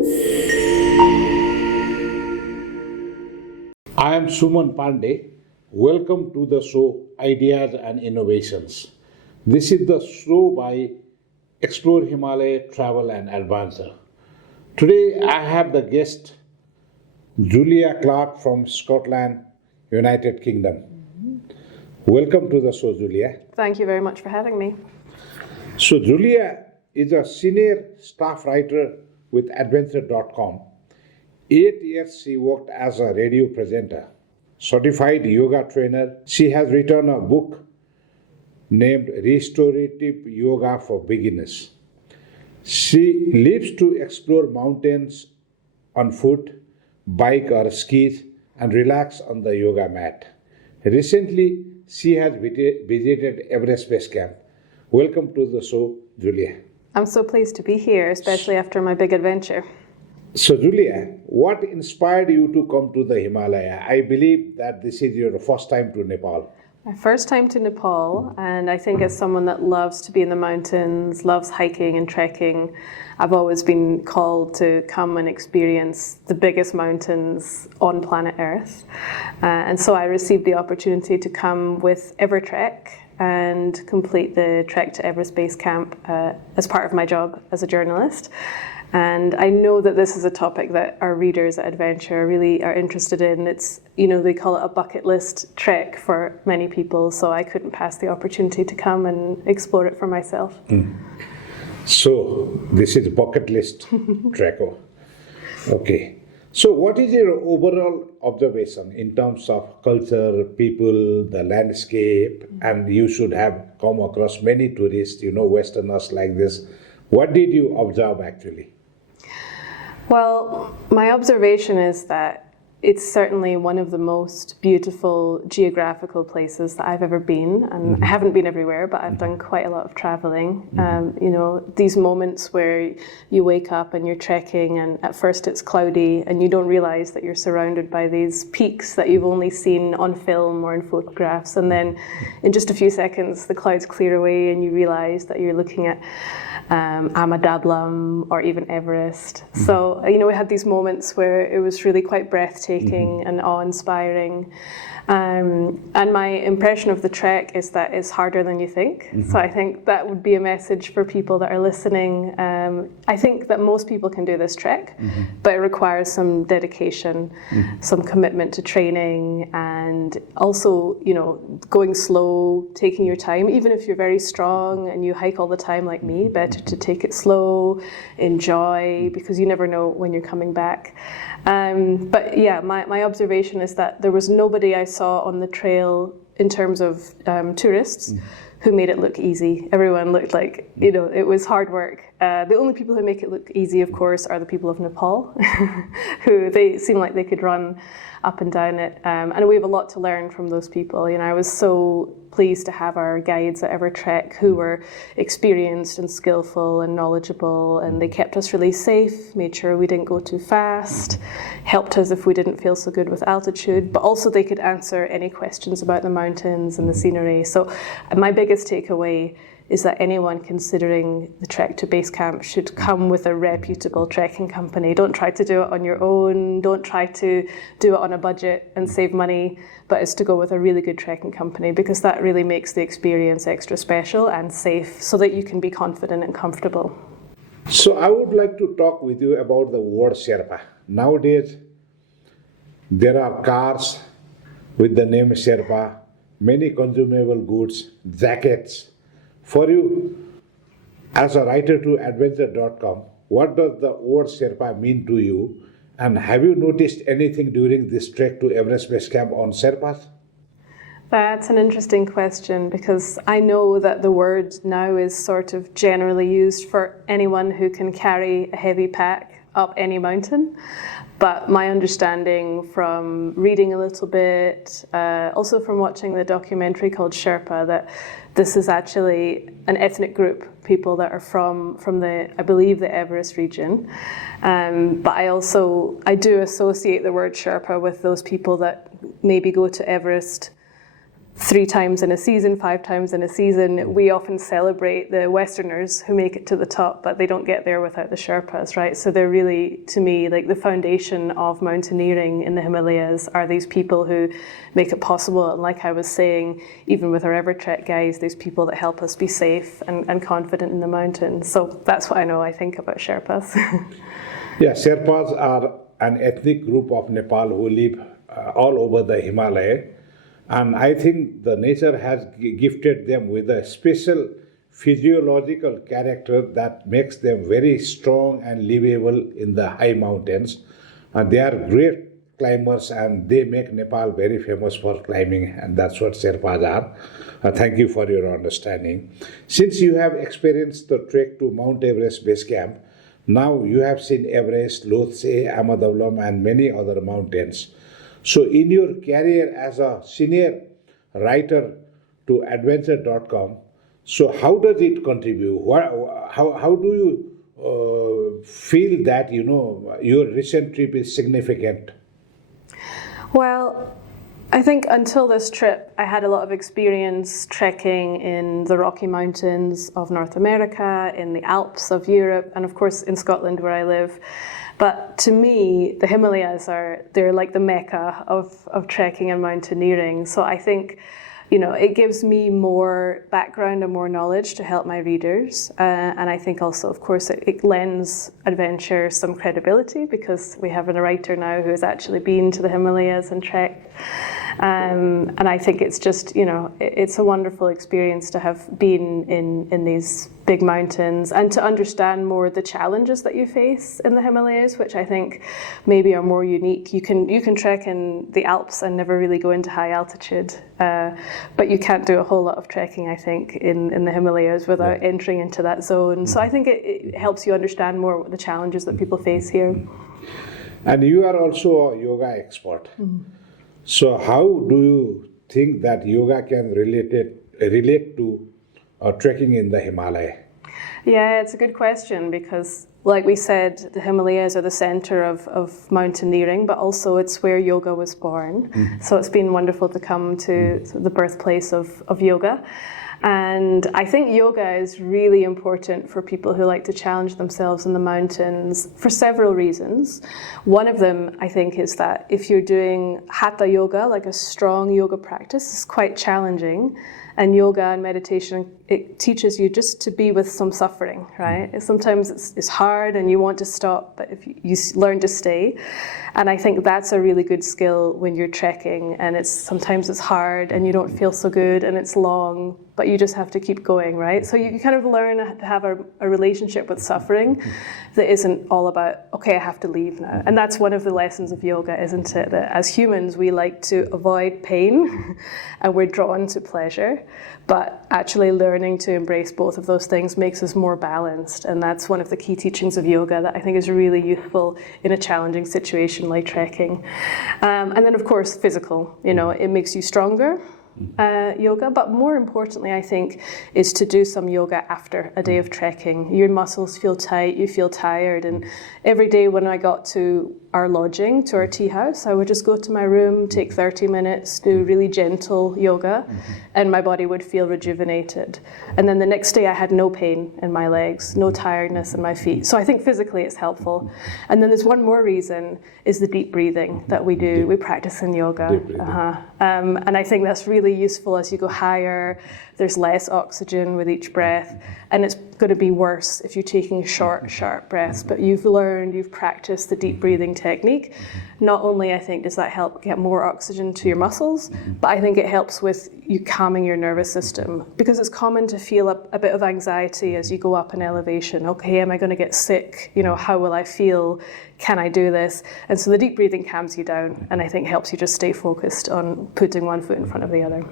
I am Suman Pandey. Welcome to the show Ideas and Innovations. This is the show by Explore Himalaya Travel and Adventure. Today I have the guest Julia Clarke from Scotland, United Kingdom. Welcome to the show, Julia. Thank you very much for having me. So Julia is a senior staff writer with adventure.com. 8 years she worked as a radio presenter, certified yoga trainer. She has written a book named Restorative Yoga for Beginners. She lives to explore mountains on foot, bike or skis, and relax on the yoga mat. Recently, she has visited Everest Base Camp. Welcome to the show, Julia. I'm so pleased to be here, especially after my big adventure. So, Julia, what inspired you to come to the Himalaya? I believe that this is your first time to Nepal. My first time to Nepal, and I think as someone that loves to be in the mountains, loves hiking and trekking, I've always been called to come and experience the biggest mountains on planet Earth. And so I received the opportunity to come with Evertrek and complete the trek to Everest Base Camp as part of my job as a journalist. And I know that this is a topic that our readers at Adventure really are interested in. It's, they call it a bucket list trek for many people, so I couldn't pass the opportunity to come and explore it for myself. So, this is bucket list trek. Okay. So, what is your overall observation in terms of culture, people, the landscape, and you should have come across many tourists, Westerners like this. What did you observe actually? Well, my observation is that it's certainly one of the most beautiful geographical places that I've ever been. And I haven't been everywhere, but I've done quite a lot of traveling. These moments where you wake up and you're trekking and at first it's cloudy and you don't realize that you're surrounded by these peaks that you've only seen on film or in photographs. And then in just a few seconds, the clouds clear away and you realize that you're looking at Amadablam or even Everest. So, we had these moments where it was really quite breathtaking and awe-inspiring. And my impression of the trek is that it's harder than you think. So I think that would be a message for people that are listening. I think that most people can do this trek, but it requires some dedication, some commitment to training, and also, going slow, taking your time. Even if you're very strong and you hike all the time like me, better to take it slow, enjoy, because you never know when you're coming back. But yeah, my observation is that there was nobody I saw on the trail in terms of tourists who made it look easy. Everyone looked like, it was hard work. The only people who make it look easy, of course, are the people of Nepal, who they seem like they could run up and down it. And we have a lot to learn from those people. I was so pleased to have our guides at Evertrek who were experienced and skillful and knowledgeable, and they kept us really safe, made sure we didn't go too fast, helped us if we didn't feel so good with altitude, but also they could answer any questions about the mountains and the scenery. So my biggest takeaway is that anyone considering the trek to base camp should come with a reputable trekking company. Don't try to do it on your own. Don't try to do it on a budget and save money, but it's to go with a really good trekking company, because that really makes the experience extra special and safe so that you can be confident and comfortable. So I would like to talk with you about the word Sherpa. Nowadays, there are cars with the name Sherpa, many consumable goods, jackets. For you, as a writer to adventure.com, what does the word Sherpa mean to you? And have you noticed anything during this trek to Everest Base Camp on Sherpas? That's an interesting question, because I know that the word now is sort of generally used for anyone who can carry a heavy pack up any mountain. But my understanding from reading a little bit, also from watching the documentary called Sherpa, that this is actually an ethnic group, people that are from the, I believe, the Everest region. But I do associate the word Sherpa with those people that maybe go to Everest 3 times in a season, 5 times in a season. We often celebrate the Westerners who make it to the top, but they don't get there without the Sherpas, right? So they're really, to me, like the foundation of mountaineering in the Himalayas are these people who make it possible. And like I was saying, even with our Evertrek guys, there's people that help us be safe and confident in the mountains. So that's what I think about Sherpas. Yeah, Sherpas are an ethnic group of Nepal who live all over the Himalaya. And I think the nature has gifted them with a special physiological character that makes them very strong and livable in the high mountains. And they are great climbers, and they make Nepal very famous for climbing, and that's what Sherpas are. Thank you for your understanding. Since you have experienced the trek to Mount Everest Base Camp, now you have seen Everest, Lhotse, Amadavalam, and many other mountains. So in your career as a senior writer to adventure.com, so how does it contribute? How do you feel that, your recent trip is significant? Well, I think until this trip, I had a lot of experience trekking in the Rocky Mountains of North America, in the Alps of Europe, and of course in Scotland where I live. But to me, the Himalayas they're like the mecca of trekking and mountaineering. So I think, it gives me more background and more knowledge to help my readers. And I think also, of course, it lends adventure some credibility because we have a writer now who has actually been to the Himalayas and trekked. And I think it's just, it's a wonderful experience to have been in these big mountains and to understand more the challenges that you face in the Himalayas, which I think maybe are more unique. You can trek in the Alps and never really go into high altitude, but you can't do a whole lot of trekking, I think, in the Himalayas without entering into that zone. So I think it helps you understand more what the challenges that people face here. And you are also a yoga expert. So how do you think that yoga can relate to trekking in the Himalaya? Yeah, it's a good question because, like we said, the Himalayas are the center of mountaineering, but also it's where yoga was born. So it's been wonderful to come to the birthplace of yoga. And I think yoga is really important for people who like to challenge themselves in the mountains for several reasons. One of them, I think, is that if you're doing hatha yoga, like a strong yoga practice, it's quite challenging. And yoga and meditation, it teaches you just to be with some suffering, right? Sometimes it's hard and you want to stop, but if you learn to stay. And I think that's a really good skill when you're trekking, and sometimes it's hard and you don't feel so good and it's long, but you just have to keep going, right? So you kind of learn to have a relationship with suffering that isn't all about, okay, I have to leave now. And that's one of the lessons of yoga, isn't it? That as humans, we like to avoid pain and we're drawn to pleasure. But actually learning to embrace both of those things makes us more balanced. And that's one of the key teachings of yoga that I think is really useful in a challenging situation like trekking. And then, of course, physical. It makes you stronger. Yoga, but more importantly, I think, is to do some yoga after a day of trekking. Your muscles feel tight, you feel tired, and every day when I got to our lodging, to our tea house, I would just go to my room, take 30 minutes, do really gentle yoga, and my body would feel rejuvenated. And then the next day I had no pain in my legs, no tiredness in my feet. So I think physically it's helpful. And then there's one more reason, is the deep breathing that we practice in yoga. And I think that's really useful as you go higher. There's less oxygen with each breath, and it's going to be worse if you're taking short, sharp breaths. But you've practiced the deep breathing technique. Not only, I think, does that help get more oxygen to your muscles, but I think it helps with you calming your nervous system, because it's common to feel a bit of anxiety as you go up in elevation. Okay, am I going to get sick? How will I feel? Can I do this? And so the deep breathing calms you down, and I think helps you just stay focused on putting one foot in front of the other.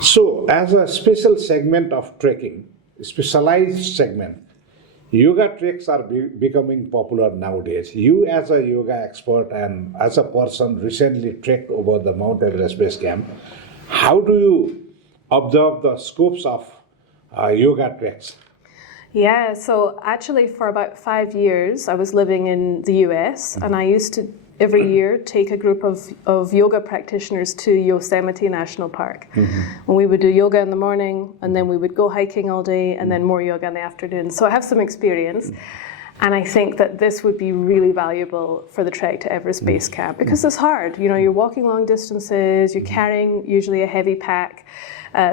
So, as a special segment of trekking, specialized segment, yoga treks are becoming popular nowadays. You, as a yoga expert and as a person recently trekked over the Mount Everest Base Camp, how do you observe the scopes of yoga treks? Yeah, so actually for about 5 years I was living in the US, and I used to every year take a group of yoga practitioners to Yosemite National Park. And we would do yoga in the morning, and then we would go hiking all day, and then more yoga in the afternoon. So I have some experience. And I think that this would be really valuable for the trek to Everest Base Camp, because it's hard. You know, you're walking long distances, you're carrying usually a heavy pack.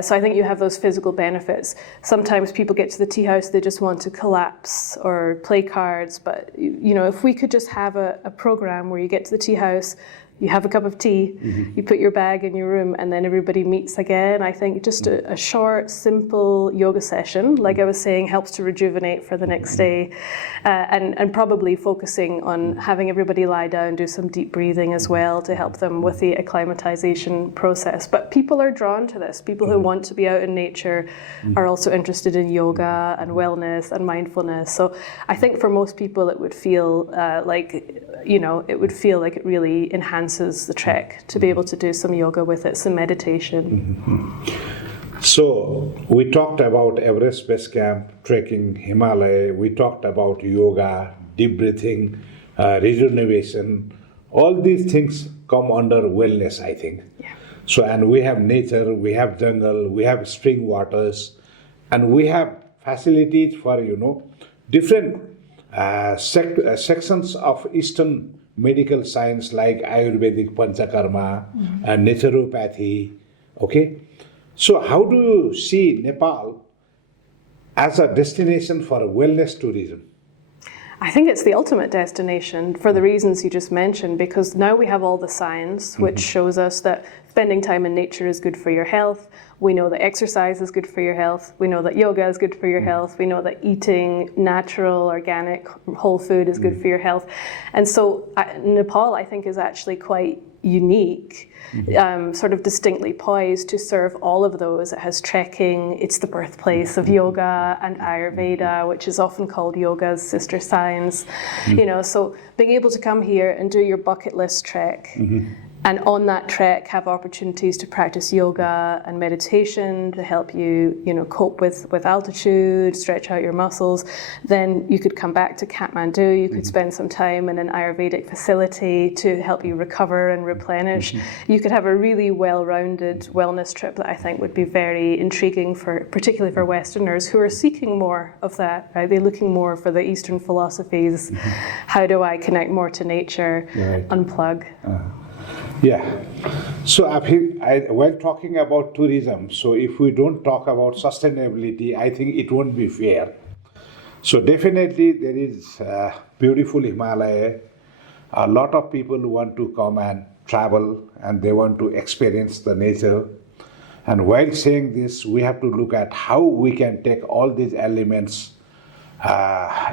So I think you have those physical benefits. Sometimes people get to the tea house, they just want to collapse or play cards. But, you know, if we could just have a program where you get to the tea house, you have a cup of tea, you put your bag in your room, and then everybody meets again. I think just a short, simple yoga session, like I was saying, helps to rejuvenate for the next day. And probably focusing on having everybody lie down, do some deep breathing as well to help them with the acclimatization process. But people are drawn to this. People who want to be out in nature are also interested in yoga and wellness and mindfulness. So I think for most people it would feel it would feel like it really enhances the trek to be able to do some yoga with it, some meditation. So we talked about Everest Base Camp, trekking Himalaya, we talked about yoga, deep breathing, rejuvenation. All these things come under wellness, I think. Yeah. So, and we have nature, we have jungle, we have spring waters, and we have facilities for, different sections of Eastern medical science like Ayurvedic Panchakarma and naturopathy. Okay, so how do you see Nepal as a destination for wellness tourism? I think it's the ultimate destination for the reasons you just mentioned, because now we have all the science which shows us that spending time in nature is good for your health. We know that exercise is good for your health. We know that yoga is good for your health. We know that eating natural, organic, whole food is good for your health. And so Nepal, I think, is actually quite unique, sort of distinctly poised to serve all of those. It has trekking, it's the birthplace of yoga and Ayurveda, which is often called yoga's sister science. So being able to come here and do your bucket list trek, and on that trek have opportunities to practice yoga and meditation to help you, cope with altitude, stretch out your muscles. Then you could come back to Kathmandu, you could spend some time in an Ayurvedic facility to help you recover and replenish. You could have a really well-rounded wellness trip that I think would be very intriguing particularly for Westerners who are seeking more of that, right? They're looking more for the Eastern philosophies. How do I connect more to nature, unplug? Yeah. So while talking about tourism, so if we don't talk about sustainability, I think it won't be fair. So definitely there is beautiful Himalaya. A lot of people want to come and travel and they want to experience the nature. And while saying this, we have to look at how we can take all these elements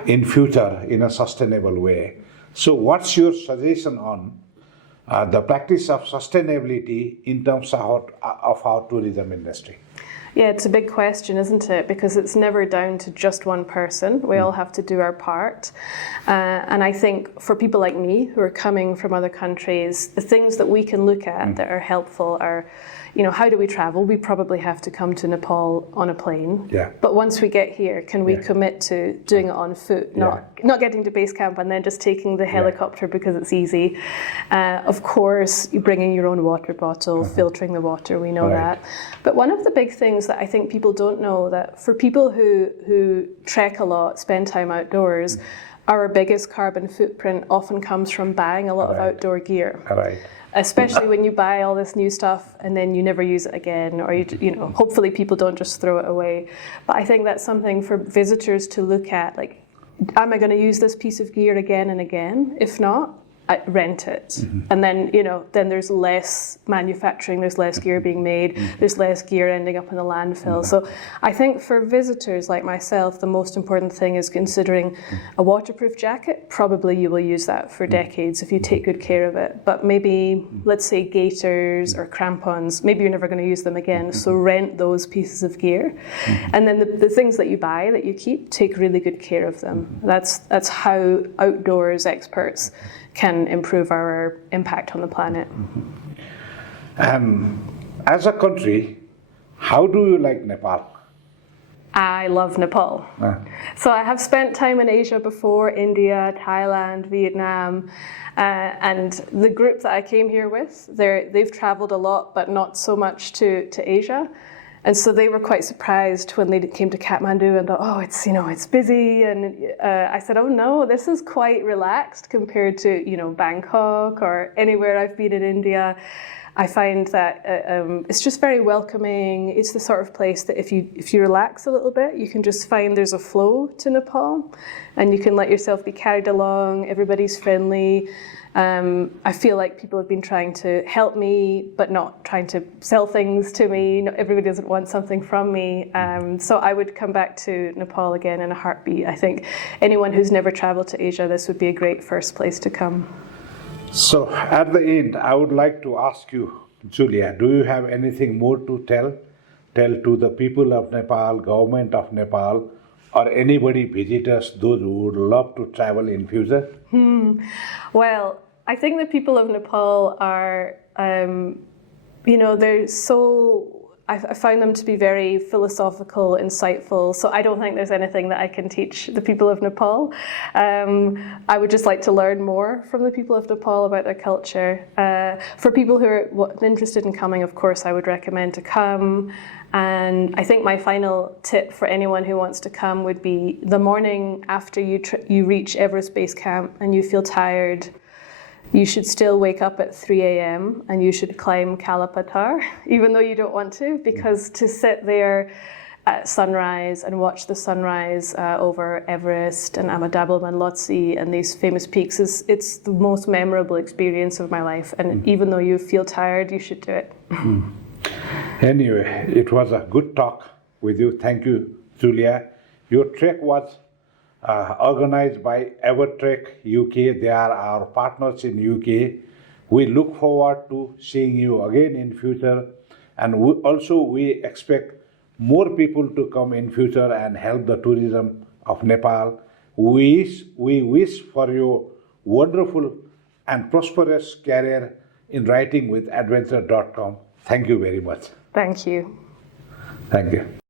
in future in a sustainable way. So what's your suggestion on the practice of sustainability in terms of our tourism industry? Yeah, it's a big question, isn't it? Because it's never down to just one person. We all have to do our part. And I think for people like me who are coming from other countries, the things that we can look at that are helpful are, how do we travel? We probably have to come to Nepal on a plane. Yeah. But once we get here, can we commit to doing it on foot, not getting to base camp and then just taking the helicopter because it's easy? Of course, bringing your own water bottle, filtering the water, we know that. But one of the big things that I think people don't know, that for people who trek a lot, spend time outdoors, our biggest carbon footprint often comes from buying a lot of outdoor gear. Especially when you buy all this new stuff and then you never use it again, or hopefully people don't just throw it away. But I think that's something for visitors to look at, like, am I going to use this piece of gear again and again? If not, I rent it. And then, then there's less manufacturing, there's less gear being made, there's less gear ending up in the landfill. So I think for visitors like myself, the most important thing is considering a waterproof jacket. Probably you will use that for decades if you take good care of it. But maybe, let's say gaiters or crampons, maybe you're never going to use them again. So rent those pieces of gear. And then the things that you buy, that you keep, take really good care of them. That's how outdoors experts can improve our impact on the planet. As a country, how do you like Nepal? I love Nepal. So I have spent time in Asia before, India, Thailand, Vietnam, and the group that I came here with, they've traveled a lot, but not so much to Asia. And so they were quite surprised when they came to Kathmandu and thought, oh, it's busy. And I said, oh no, this is quite relaxed compared to, Bangkok or anywhere I've been in India. I find that it's just very welcoming. It's the sort of place that if you relax a little bit, you can just find there's a flow to Nepal, and you can let yourself be carried along. Everybody's friendly. I feel like people have been trying to help me, but not trying to sell things to me. Everybody doesn't want something from me. So I would come back to Nepal again in a heartbeat. I think anyone who's never traveled to Asia, this would be a great first place to come. So at the end, I would like to ask you, Julia, do you have anything more to tell to the people of Nepal, government of Nepal, or anybody visitors, those who would love to travel in future? Well, I think the people of Nepal are, they're so, I find them to be very philosophical, insightful. So I don't think there's anything that I can teach the people of Nepal. I would just like to learn more from the people of Nepal about their culture. For people who are interested in coming, of course, I would recommend to come. And I think my final tip for anyone who wants to come would be the morning after you reach Everest Base Camp and you feel tired, you should still wake up at 3 a.m. and you should climb Kalapatar, even though you don't want to, because to sit there at sunrise and watch the sunrise over Everest and Amadabal and Lhotse and these famous peaks, it's the most memorable experience of my life. And even though you feel tired, you should do it. Anyway, it was a good talk with you. Thank you, Julia. Your trek was organized by Evertrek UK. They are our partners in UK. We look forward to seeing you again in future, and we expect more people to come in future and help the tourism of Nepal. We wish for your wonderful and prosperous career in writing with adventure.com. Thank you very much. Thank you. Thank you.